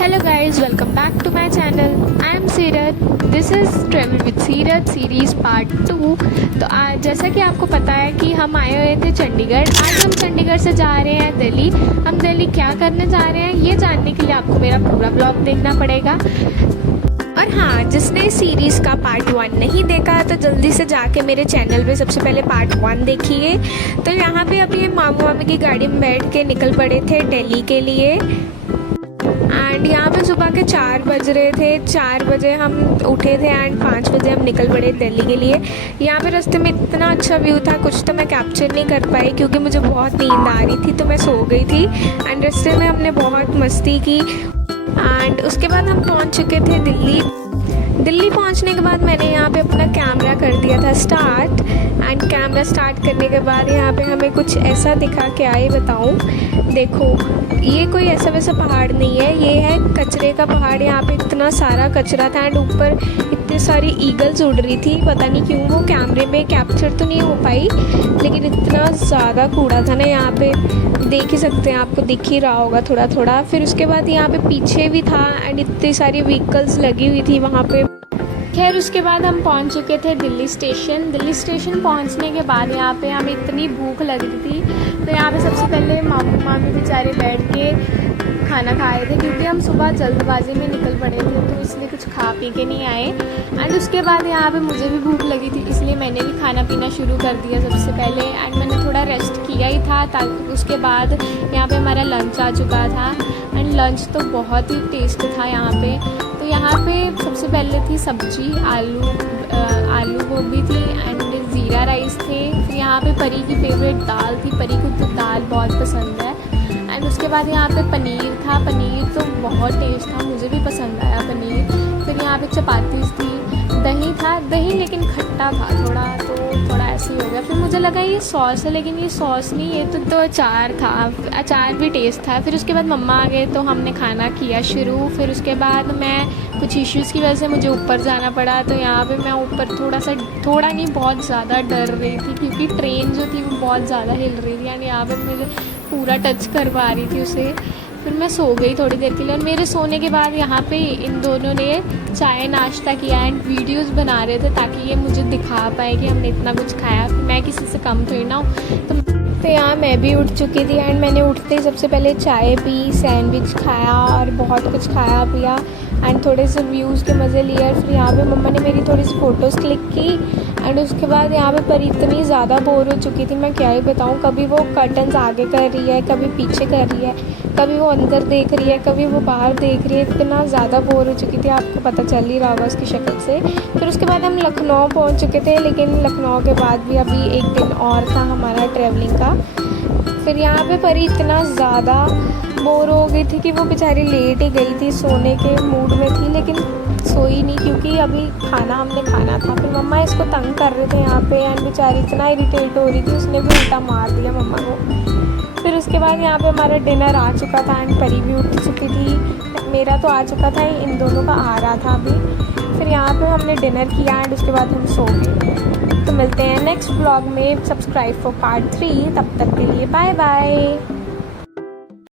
Hello guys, welcome back to my channel. I am Seerat. This is Travel with Seerat series part 2। तो आज जैसा कि आपको पता है कि हम आए हुए थे चंडीगढ़। आज हम चंडीगढ़ से जा रहे हैं दिल्ली। हम दिल्ली क्या करने जा रहे हैं ये जानने के लिए आपको मेरा पूरा ब्लॉग देखना पड़ेगा। और हाँ, जिसने सीरीज़ का पार्ट 1 नहीं देखा तो जल्दी से जाके मेरे चैनल पे सबसे पहले पार्ट 1 देखिए। तो यहाँ पे अभी मामू मामी की गाड़ी में बैठ के निकल पड़े थे दिल्ली के लिए। एंड यहाँ पे सुबह के 4 बज रहे थे। 4 बजे हम उठे थे एंड 5 बजे हम निकल पड़े दिल्ली के लिए। यहाँ पे रास्ते में इतना अच्छा व्यू था, कुछ तो मैं कैप्चर नहीं कर पाई क्योंकि मुझे बहुत नींद आ रही थी तो मैं सो गई थी। एंड रास्ते में हमने बहुत मस्ती की। एंड उसके बाद हम पहुँच चुके थे दिल्ली। दिल्ली पहुंचने के बाद मैंने यहाँ पे अपना कैमरा कर दिया था स्टार्ट। एंड कैमरा स्टार्ट करने के बाद यहाँ पे हमें कुछ ऐसा दिखा के आए, बताऊँ। देखो, ये कोई ऐसा वैसा पहाड़ नहीं है, ये है कचरे का पहाड़। यहाँ पे इतना सारा कचरा था एंड ऊपर इतनी सारी ईगल्स उड़ रही थी। पता नहीं क्यों वो कैमरे में कैप्चर तो नहीं हो पाई, लेकिन इतना ज़्यादा कूड़ा था ना यहाँ पे, देख ही सकते हैं, आपको दिख ही रहा होगा थोड़ा थोड़ा। फिर उसके बाद यहाँ पे पीछे भी था एंड इतनी सारी व्हीकल्स लगी हुई थी वहाँ पे। खैर उसके बाद हम पहुँच चुके थे दिल्ली स्टेशन। दिल्ली स्टेशन पहुँचने के बाद यहाँ पे हमें इतनी भूख लग रही थी तो यहाँ पे सबसे पहले मामू मामी बेचारे बैठ के खाना खाए थे क्योंकि हम सुबह जल्दबाजी में निकल पड़े थे तो इसलिए कुछ खा पी के नहीं आए। एंड उसके बाद यहाँ पे मुझे भी भूख लगी थी इसलिए मैंने भी खाना पीना शुरू कर दिया सबसे पहले। एंड मैंने थोड़ा रेस्ट किया ही था ताकि उसके बाद यहाँ पे हमारा लंच आ चुका था। एंड लंच तो बहुत ही टेस्ट था यहाँ पे। तो यहाँ पे सबसे पहले थी सब्जी, आलू गोभी थी एंड ज़ीरा राइस थे। फिर यहाँ पे परी की फेवरेट दाल थी, परी को तो दाल बहुत पसंद है। एंड उसके बाद यहाँ पे पनीर था, पनीर तो बहुत टेस्ट था, मुझे भी पसंद आया पनीर। फिर यहाँ पे चपाती थी, दही था, दही लेकिन खट्टा था थोड़ा, तो थोड़ा ऐसे ही हो गया। फिर मुझे लगा ये सॉस है, लेकिन ये सॉस नहीं, ये तो अचार था। अचार भी टेस्ट था। फिर उसके बाद मम्मा आ गए तो हमने खाना किया शुरू। फिर उसके बाद मैं कुछ इश्यूज़ की वजह से मुझे ऊपर जाना पड़ा। तो यहाँ पे मैं ऊपर थोड़ा नहीं बहुत ज़्यादा डर रही थी क्योंकि ट्रेन जो थी वो बहुत ज़्यादा हिल रही थी। यानी यहाँ पे मुझे पूरा टच करवा रही थी उसे। फिर मैं सो गई थोड़ी देर के लिए। और मेरे सोने के बाद यहाँ पे इन दोनों ने चाय नाश्ता किया एंड वीडियोस बना रहे थे ताकि ये मुझे दिखा पाए कि हमने इतना कुछ खाया। मैं किसी से कम थोड़ी ना हूँ। तो यहाँ मैं भी उठ चुकी थी एंड मैंने उठते ही सबसे पहले चाय पी, सैंडविच खाया और बहुत कुछ खाया पिया एंड थोड़े से व्यूज़ के मज़े लिए। फिर यहाँ पे मम्मा ने मेरी थोड़ी सी फ़ोटोज़ क्लिक की। एंड उसके बाद यहाँ पे परी इतनी ज़्यादा बोर हो चुकी थी, मैं क्या ही बताऊँ। कभी वो कर्टन्स आगे कर रही है, कभी पीछे कर रही है, कभी वो अंदर देख रही है, कभी वो बाहर देख रही है। इतना ज़्यादा बोर हो चुकी थी, आपको पता चल ही रहा होगा उसकी शक्ल से। फिर उसके बाद हम लखनऊ पहुँच चुके थे, लेकिन लखनऊ के बाद भी अभी एक दिन और था हमारा ट्रैवलिंग का। फिर यहाँ पे परी इतना ज़्यादा बोर हो गई थी कि वो बेचारी लेट ही गई थी, सोने के मूड में थी लेकिन सोई नहीं क्योंकि अभी खाना हमने खाना था। फिर मम्मा इसको तंग कर रहे थे यहाँ पे एंड बेचारी इतना इरिटेट हो रही थी, उसने भी उल्टा मार दिया मम्मा को। फिर उसके बाद यहाँ पे हमारा डिनर आ चुका था एंड परी भी उठ चुकी थी। मेरा तो आ चुका था, इन दोनों का आ रहा था अभी। फिर यहाँ पे हमने डिनर किया एंड उसके बाद हम सो गए। तो मिलते हैं नेक्स्ट व्लॉग में। Subscribe for part 3। तब तक के लिए बाय बाय।